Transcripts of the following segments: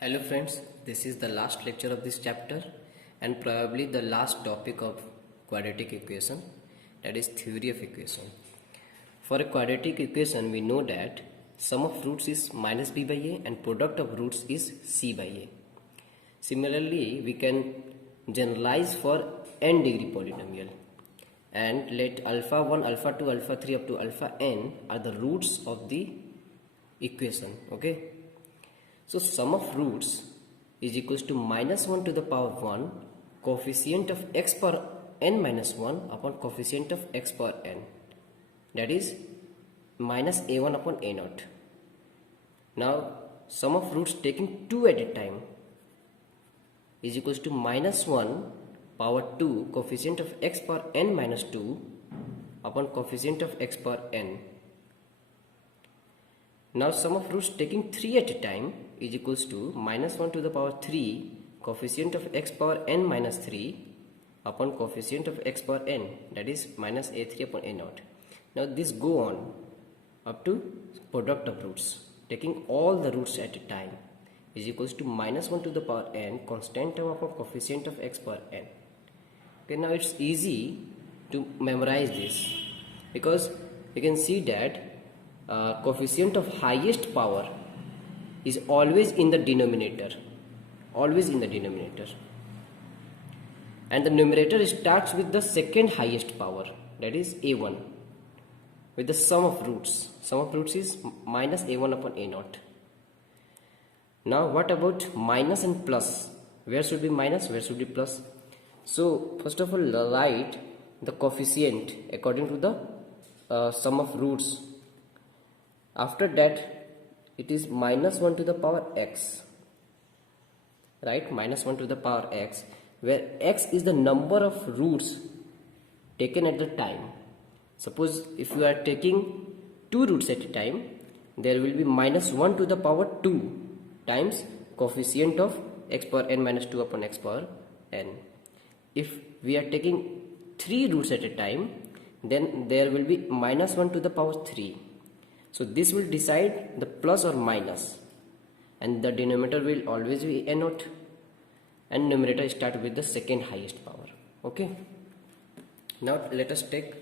Hello friends, this is the last lecture of this chapter and probably the last topic of quadratic equation, that is theory of equation. For a quadratic equation we know that sum of roots is minus b by a and product of roots is c by a. Similarly, we can generalize for n degree polynomial and let alpha 1, alpha 2, alpha 3 up to alpha n are the roots of the equation. Okay. So sum of roots is equals to minus 1 to the power 1 coefficient of x power n minus 1 upon coefficient of x power n, that is minus a1 upon a0. Now sum of roots taking 2 at a time is equals to minus 1 power 2 coefficient of x power n minus 2 upon coefficient of x power n. Now sum of roots taking 3 at a time is equals to minus 1 to the power 3 coefficient of x power n minus 3 upon coefficient of x power n, that is minus a3 upon a0. Now this go on up to product of roots taking all the roots at a time is equals to minus 1 to the power n constant term upon coefficient of x power n. Okay, now it's easy to memorize this because you can see that coefficient of highest power is always in the denominator, and the numerator starts with the second highest power, that is a1, with the sum of roots is minus a1 upon a0. Now what about minus and plus? Where should be minus, where should be plus? So first of all write the coefficient according to the sum of roots. After that it is minus 1 to the power x, right? Minus 1 to the power x, where x is the number of roots taken at the time. Suppose if you are taking 2 roots at a time, there will be minus 1 to the power 2 times coefficient of x power n minus 2 upon x power n. If we are taking 3 roots at a time, then there will be minus 1 to the power 3. So this will decide the plus or minus, and the denominator will always be a0 and numerator start with the second highest power. Okay. Now let us take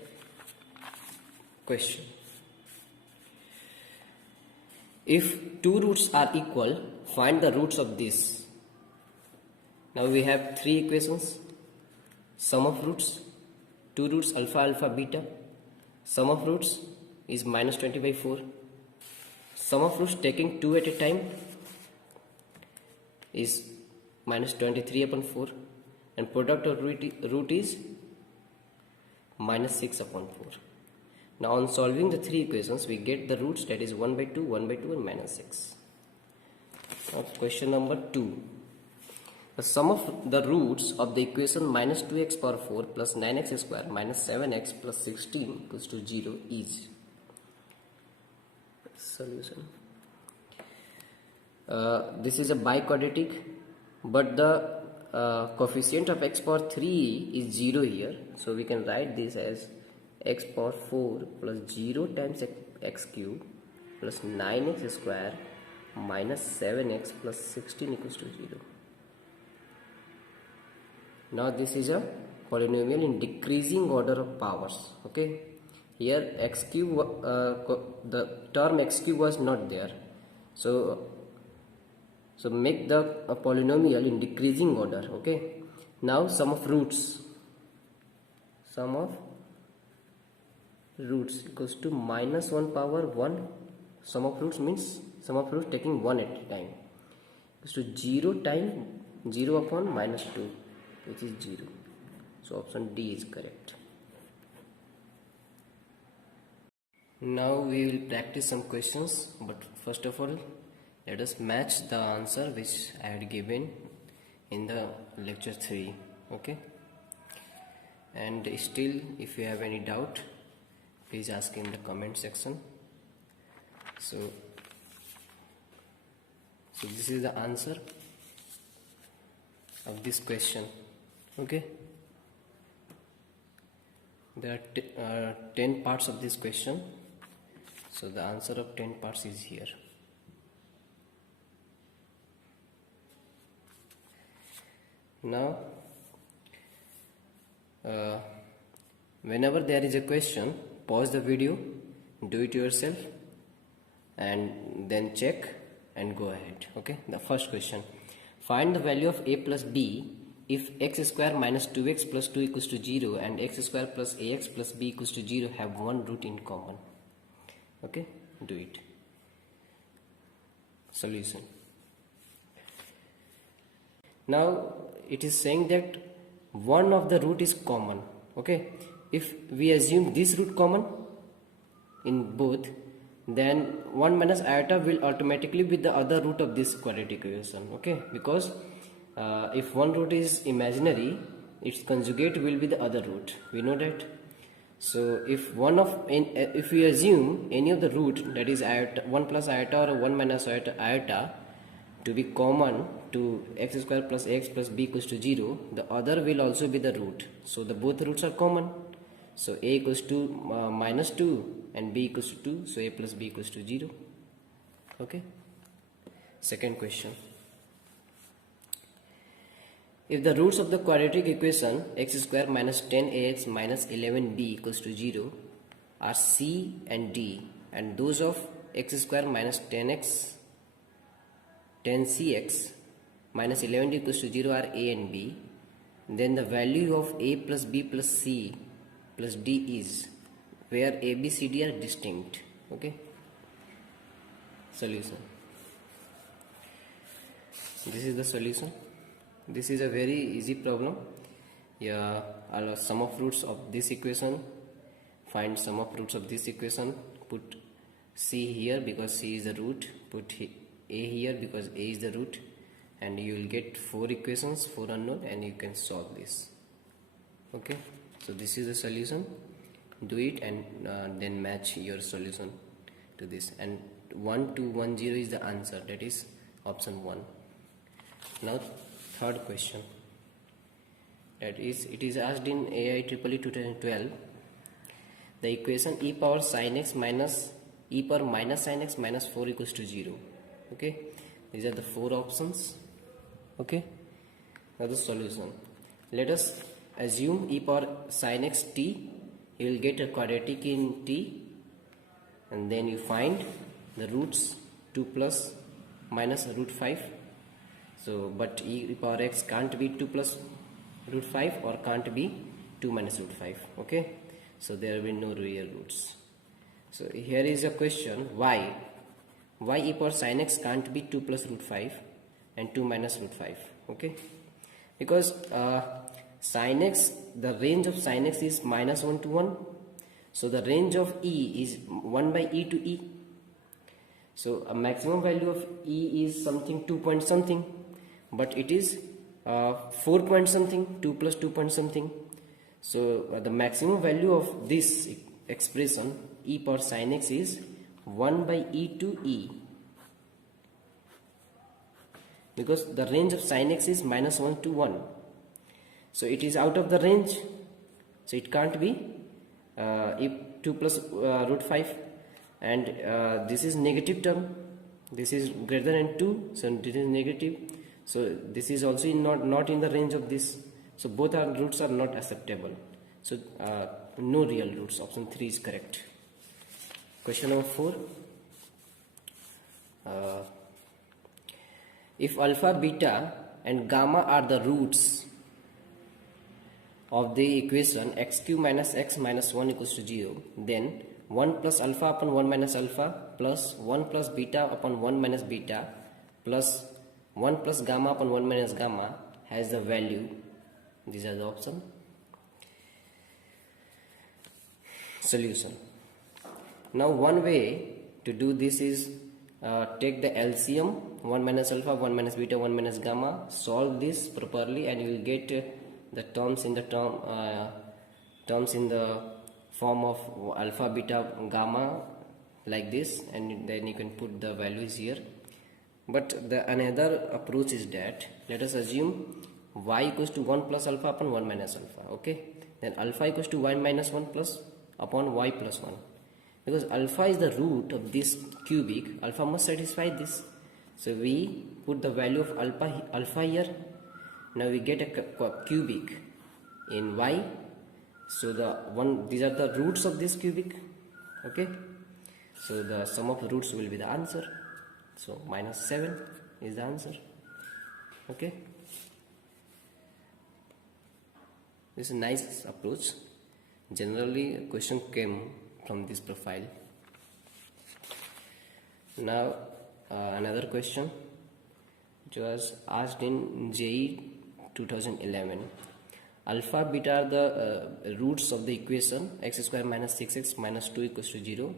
question. If two roots are equal, find the roots of this. Now we have three equations. Sum of roots, two roots alpha, alpha, beta. Sum of roots is minus 20 by 4. Sum of roots taking 2 at a time is minus 23 upon 4, and product of root is minus 6 upon 4. Now on solving the three equations we get the roots, that is 1 by 2, 1 by 2 and minus 6. Now question number 2. The sum of the roots of the equation minus 2x power 4 plus 9x square minus 7x plus 16 equals to 0 is. Solution. This is a biquadratic, but the coefficient of x power 3 is 0 here, so we can write this as x power 4 plus 0 times x cube plus 9x square minus 7x plus 16 equals to 0. Now this is a polynomial in decreasing order of powers. Okay. Here x cube, the term x cube was not there, so make the polynomial in decreasing order. Okay. Now sum of roots equals to minus 1 power 1. Sum of roots means sum of roots taking 1 at a time equals to 0 times 0 upon minus 2, which is 0. So option D is correct. Now we will practice some questions, but first of all let us match the answer which I had given in the lecture 3. Okay, and still if you have any doubt, please ask in the comment section. So this is the answer of this question. Okay, there are 10 parts of this question. So the answer of 10 parts is here. Now whenever there is a question, pause the video, do it yourself, and then check and go ahead. Okay, the first question: find the value of a plus b if x square minus 2x plus 2 equals to 0 and x square plus ax plus b equals to 0 have one root in common. Okay, do it. Solution. Now it is saying that one of the root is common. Okay, if we assume this root common in both, then 1 minus iota will automatically be the other root of this quadratic equation. Okay, because if one root is imaginary, its conjugate will be the other root. We know that. So if if we assume any of the root, that is iota 1 plus iota or 1 minus iota to be common to x square plus ax plus b equals to 0, the other will also be the root. So the both roots are common. So a equals to minus 2 and b equals to 2. So a plus b equals to 0. Okay. Second question. If the roots of the quadratic equation x square minus 10ax minus 11b equals to 0 are c and d, and those of x square minus 10cx minus 11d equals to 0 are a and b, then the value of a plus b plus c plus d is where a, b, c, d are distinct. Okay. Solution. This is the solution. This is a very easy problem. Yeah, sum of roots of this equation. Find sum of roots of this equation. Put c here because c is the root. Put a here because a is the root, and you will get 4 equations, 4 unknown, and you can solve this. Okay. So this is the solution. Do it and then match your solution to this. And 1210 is the answer. That is option 1. Now third question. That is, it is asked in AIEEE 2012. The equation e power sin x minus e power minus sin x minus 4 equals to 0. Okay. These are the 4 options. Okay. Now the solution. Let us assume e power sin x t. You will get a quadratic in t, and then you find the roots 2 plus minus root 5. So but e power x can't be 2 plus root 5 or can't be 2 minus root 5. Okay, so there will be no real roots. So here is a question: why e power sin x can't be 2 plus root 5 and 2 minus root 5? Okay, because sin x, the range of sin x is minus 1 to 1. So the range of e is 1 by e to e. So a maximum value of e is something 2 point something, but it is 4 point something, 2 plus 2 point something. So the maximum value of this expression e power sin x is 1 by e to e, because the range of sin x is minus 1 to 1. So it is out of the range, so it can't be 2 plus root 5, and this is negative term, this is greater than 2, so this is negative, so this is also not in the range of this, so both our roots are not acceptable. So no real roots. Option 3 is correct. Question number 4. If alpha, beta and gamma are the roots of the equation x cube minus x minus 1 equals to 0, then 1 plus alpha upon 1 minus alpha plus 1 plus beta upon 1 minus beta plus 1 plus gamma upon 1 minus gamma has the value. These are the options. Solution. Now one way to do this is take the LCM, 1 minus alpha, 1 minus beta, 1 minus gamma, solve this properly, and you will get the terms in the form of alpha, beta, gamma like this, and then you can put the values here. But the another approach is that, let us assume y equals to 1 plus alpha upon 1 minus alpha. Okay, then alpha equals to y minus 1 plus upon y plus 1. Because alpha is the root of this cubic, alpha must satisfy this. So we put the value of alpha here. Now we get a cubic in y. So these are the roots of this cubic. Okay, so the sum of the roots will be the answer. So minus 7 is the answer. Okay, this is a nice approach. Generally a question came from this profile. Now another question which was asked in JEE 2011. Alpha, beta are the roots of the equation x square minus 6x minus 2 equals to 0.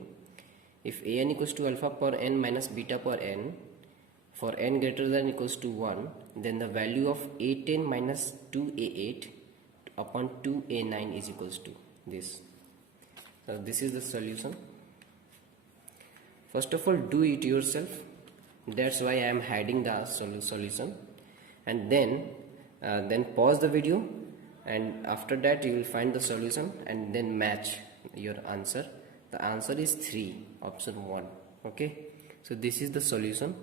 If an equals to alpha per n minus beta per n, for n greater than equals to 1, then the value of a10 minus 2a8 upon 2a9 is equals to this. So this is the solution. First of all, do it yourself. That's why I am hiding the solution, and then pause the video, and after that you will find the solution and then match your answer. The answer is 3, option 1. Okay, so this is the solution.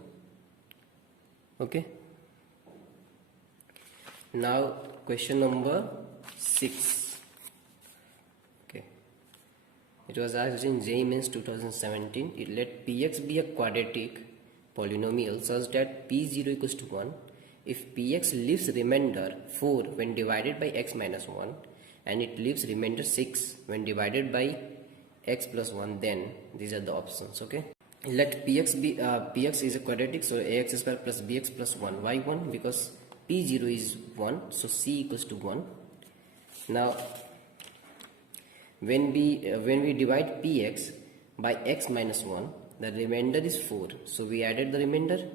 Okay, now question number 6. Okay, it was asked in JEE Mains 2017. Let px be a quadratic polynomial such that p0 equals to 1 if px leaves remainder 4 when divided by x minus 1 and it leaves remainder 6 when divided by x plus 1, then these are the options. Okay, let px be px is a quadratic, so ax square plus bx plus 1. Why 1? Because p0 is 1, so c equals to 1. Now when we divide px by x minus 1, the remainder is 4, so we added the remainder,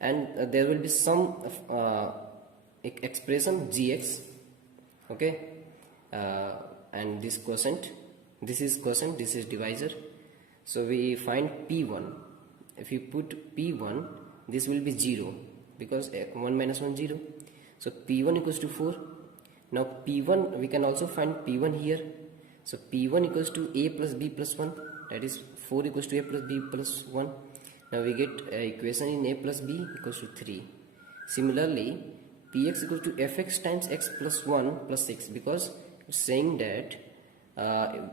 and there will be some expression gx. Okay, and this quotient, this is quotient, this is divisor, so we find p1. If you put p1, this will be 0 because 1 minus 1 0, so p1 equals to 4. Now p1, we can also find p1 here, so p1 equals to a plus b plus 1, that is 4 equals to a plus b plus 1. Now we get equation in a plus b equals to 3. Similarly, px equals to fx times x plus 1 plus 6, because it's saying that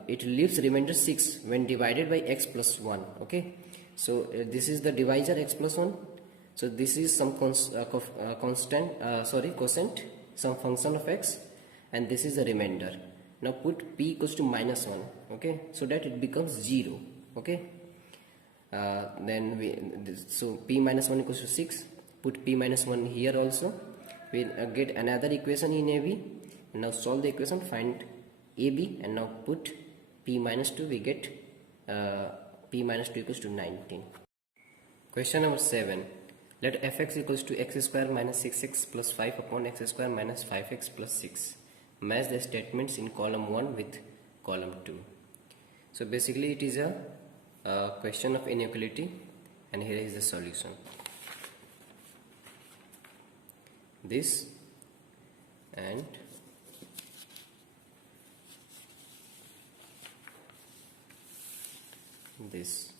it leaves remainder 6 when divided by x plus 1. Okay, so this is the divisor x plus 1, so this is some quotient, some function of x, and this is the remainder. Now put p equals to minus 1. Okay, so that it becomes 0. Okay, so p minus 1 equals to 6. Put p minus 1 here also. We get another equation in AB. Now solve the equation, find AB, and now put p minus 2. We get p minus 2 equals to 19. Question number 7. Let fx equals to x square minus 6x plus 5 upon x square minus 5x plus 6. Match the statements in column 1 with column 2. So basically it is a question of inequality, and here is the solution. This and this.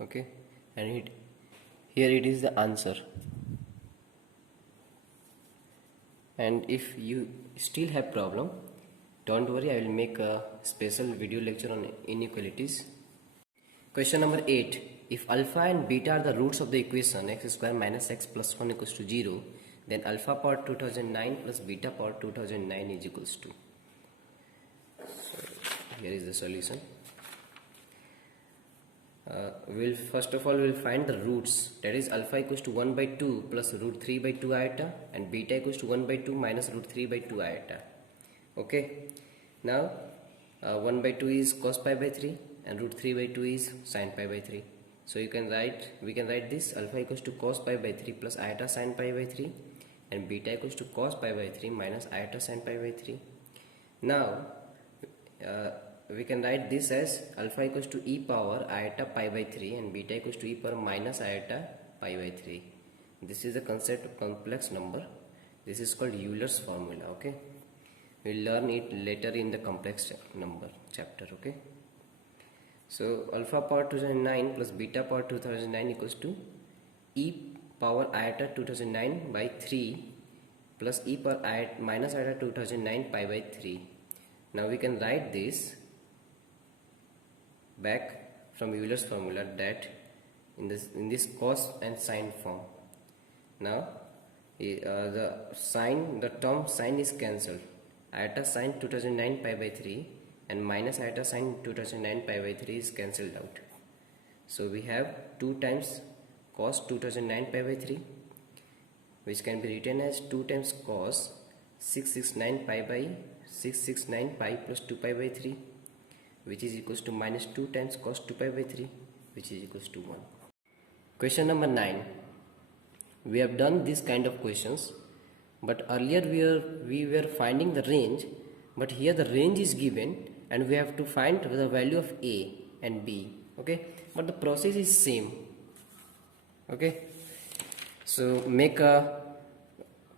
Okay, and here it is the answer. And if you still have problem, don't worry, I will make a special video lecture on inequalities. Question number 8. If alpha and beta are the roots of the equation x square minus x plus 1 equals to 0, then alpha power 2009 plus beta power 2009 is equals to. So here is the solution. First of all we'll find the roots, that is alpha equals to 1 by 2 plus root 3 by 2 iota, and beta equals to 1 by 2 minus root 3 by 2 iota. Okay, now 1 by 2 is cos pi by 3 and root 3 by 2 is sin pi by 3. So we can write this alpha equals to cos pi by 3 plus iota sin pi by 3, and beta equals to cos pi by 3 minus iota sin pi by 3. Now we can write this as alpha equals to e power iota pi by 3 and beta equals to e power minus iota pi by 3. This is the concept of complex number. This is called Euler's formula. Okay, we'll learn it later in the complex number chapter. Okay, so alpha power 2009 plus beta power 2009 equals to e power iota 2009 by 3 plus e power minus iota 2009 pi by 3. Now we can write this back from Euler's formula, that in this cos and sine form. Now the term sine is cancelled. Iota sine 2009 pi by 3 and minus iota sine 2009 pi by 3 is cancelled out. So we have 2 times cos 2009 pi by 3, which can be written as 2 times cos 669 pi by 669 pi plus 2 pi by 3, which is equals to minus 2 times cos 2 pi by 3, which is equals to 1. Question number 9. We have done this kind of questions, but earlier we were finding the range, but here the range is given and we have to find the value of a and b. Okay, but the process is same. Okay, so make a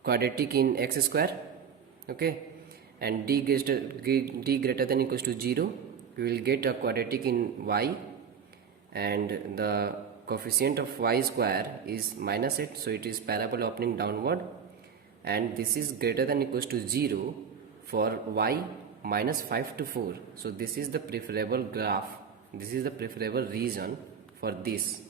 quadratic in x square. Okay, and d greater than equals to 0, we will get a quadratic in y, and the coefficient of y square is minus 8, so it is parabola opening downward, and this is greater than equals to 0 for y minus 5 to 4. So this is the preferable graph, this is the preferable region for this.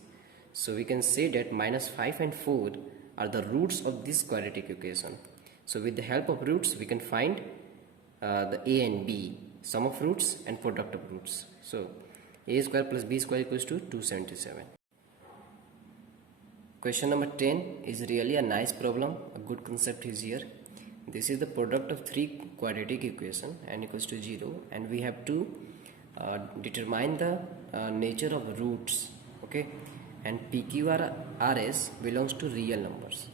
So we can say that minus 5 and 4 are the roots of this quadratic equation. So with the help of roots we can find the a and b, sum of roots and product of roots. So a square plus b square equals to 277. Question number 10 is really a nice problem, a good concept is here. This is the product of 3 quadratic equation, n equals to 0, and we have to determine the nature of roots. Okay, and PQRS belongs to real numbers.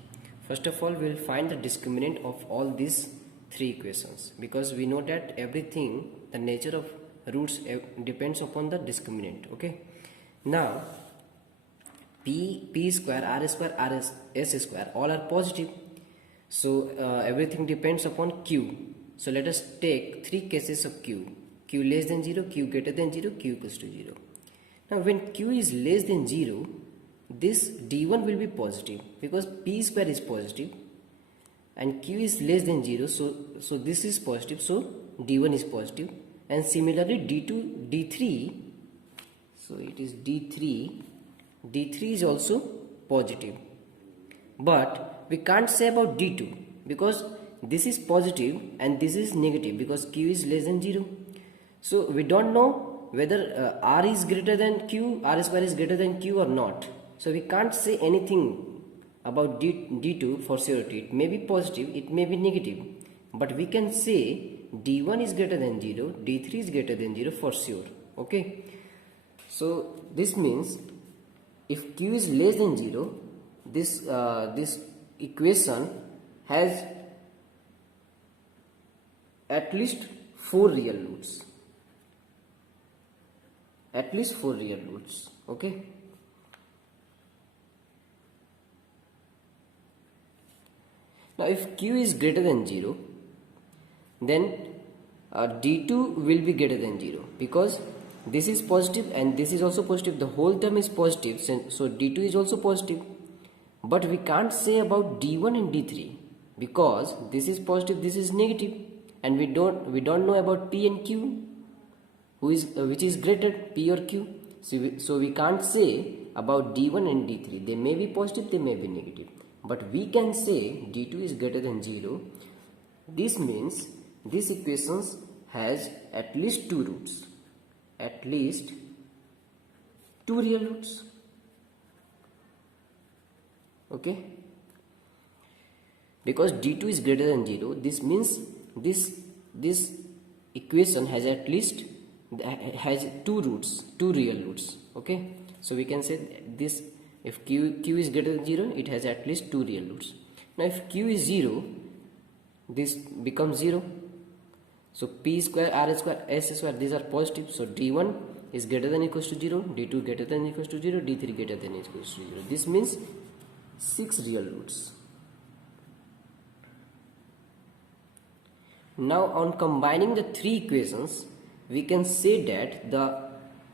First of all, we will find the discriminant of all these 3 equations, because we know that everything, the nature of roots depends upon the discriminant. Okay, now p square, r square, s square all are positive, so everything depends upon q. So let us take 3 cases of q less than 0, q greater than 0, q equals to 0. Now when q is less than 0, this d1 will be positive, because p square is positive and q is less than 0, so this is positive, so d1 is positive. And similarly d2, d3, so it is d3 is also positive, but we can't say about d2, because this is positive and this is negative, because q is less than 0. So we don't know whether r is greater than q, r square is greater than q or not. So we can't say anything about d2 for surety. It may be positive, it may be negative, but we can say d1 is greater than 0, d3 is greater than 0 for sure. Okay, so this means if q is less than 0, this equation has at least 4 real roots. At least 4 real roots. Okay. Now if q is greater than 0, then d2 will be greater than 0, because this is positive and this is also positive, the whole term is positive, so d2 is also positive. But we can't say about d1 and d3, because this is positive, this is negative, and we don't know about p and q, which is greater, p or q. So we can't say about d1 and d3. They may be positive, they may be negative, but we can say d2 is greater than 0. This means this equation has at least 2 roots, at least 2 real roots. Okay, because d2 is greater than 0, this means this equation has at least has 2 roots, 2 real roots. Okay, so we can say this, if q is greater than 0, it has at least 2 real roots. Now if q is 0, this becomes 0. So p square, r square, s square, these are positive, so d1 is greater than equals to 0, d2 greater than equals to 0, d3 greater than equals to 0. This means 6 real roots. Now on combining the 3 equations, we can say that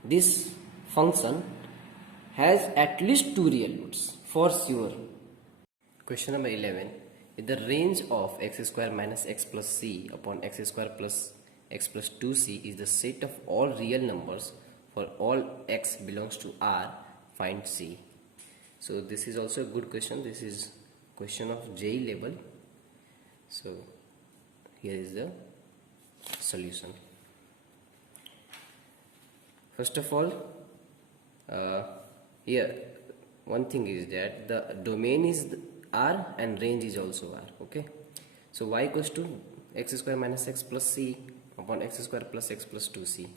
this function has at least 2 real roots. for sure. Question number 11. If the range of x square minus x plus c upon x square plus x plus 2c is the set of all real numbers for all x belongs to R, find c. So this is also a good question. This is question of JEE level. So here is the solution. First of all, here one thing is that the domain is R and range is also R. Okay, so y equals to x square minus x plus c upon x square plus x plus 2c.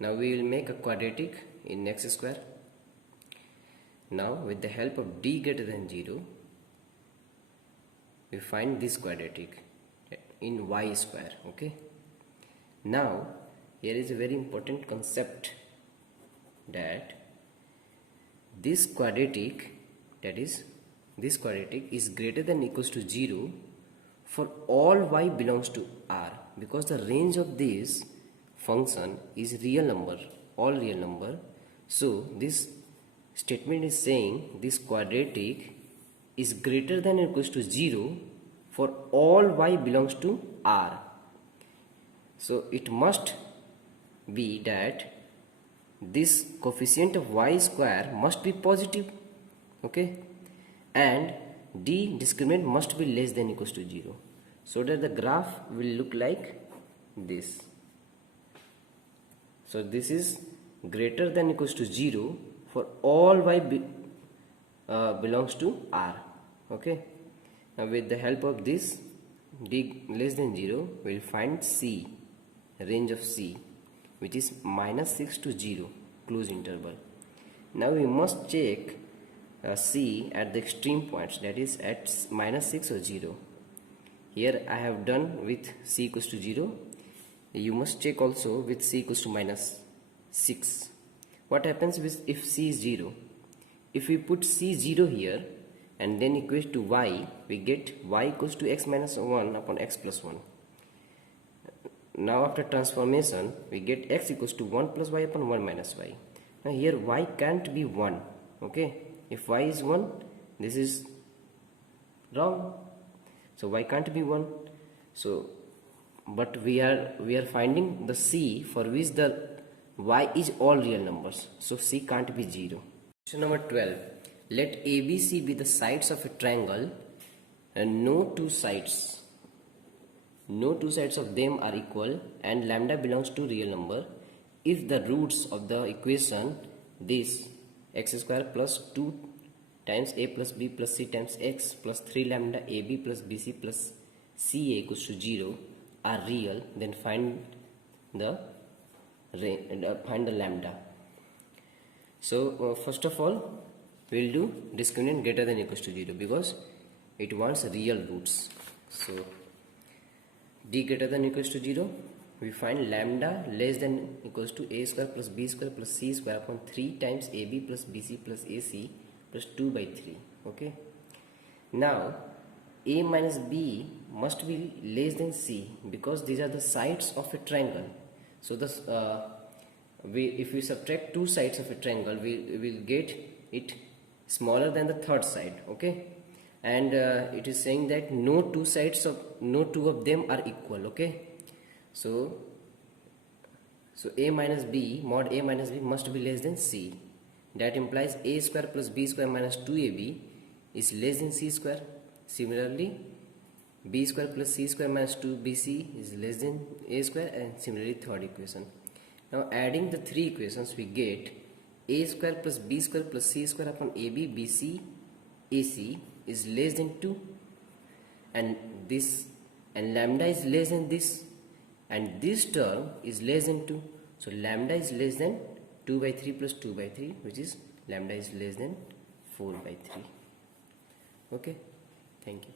Now we will make a quadratic in x square. Now with the help of d greater than 0, we find this quadratic in y square. Okay, now here is a very important concept, that this quadratic, that is this quadratic is greater than equals to 0 for all y belongs to R, because the range of this function is real number, all real number. So this statement is saying this quadratic is greater than or equals to 0 for all y belongs to R. So it must be that this coefficient of y square must be positive. Okay, and d discriminant must be less than equals to 0, so that the graph will look like this. So this is greater than equals to 0 for all y belongs to R. Okay, now with the help of this d less than 0, we will find c, range of c, which is minus 6 to 0, close interval. Now we must check c at the extreme points, that is at minus 6 or 0. Here I have done with c equals to 0. You must check also with c equals to minus 6. What happens if c is 0? If we put c 0 here and then equate to y, we get y equals to x minus 1 upon x plus 1. Now after transformation, we get x equals to 1 plus y upon 1 minus y. Now here y can't be 1. Okay, if y is 1, this is wrong. So y can't be 1. So, but we are finding the c for which the y is all real numbers. So c can't be 0. Question number 12. Let ABC be the sides of a triangle and no two sides of them are equal and lambda belongs to real number if the roots of the equation this x square plus 2 times a plus b plus c times x plus 3 lambda ab plus bc plus ca equals to 0 are real, then find the lambda. So first of all, we will do discriminant greater than equals to 0 because it wants real roots. So d greater than equals to 0, we find lambda less than equals to a square plus b square plus c square upon 3 times ab plus bc plus ac plus 2 by 3. Okay, now a minus b must be less than c because these are the sides of a triangle. So this if we subtract two sides of a triangle, we will get it smaller than the third side. Okay, and it is saying that no two of them are equal. Okay, so a minus b, mod a minus b must be less than c. That implies a square plus b square minus 2ab is less than c square. Similarly, b square plus c square minus 2bc is less than a square, and similarly third equation. Now adding the three equations, we get a square plus b square plus c square upon ab bc ac is less than 2, and lambda is less than this, and this term is less than 2. So lambda is less than 2 by 3 plus 2 by 3, which is lambda is less than 4 by 3. Okay, thank you.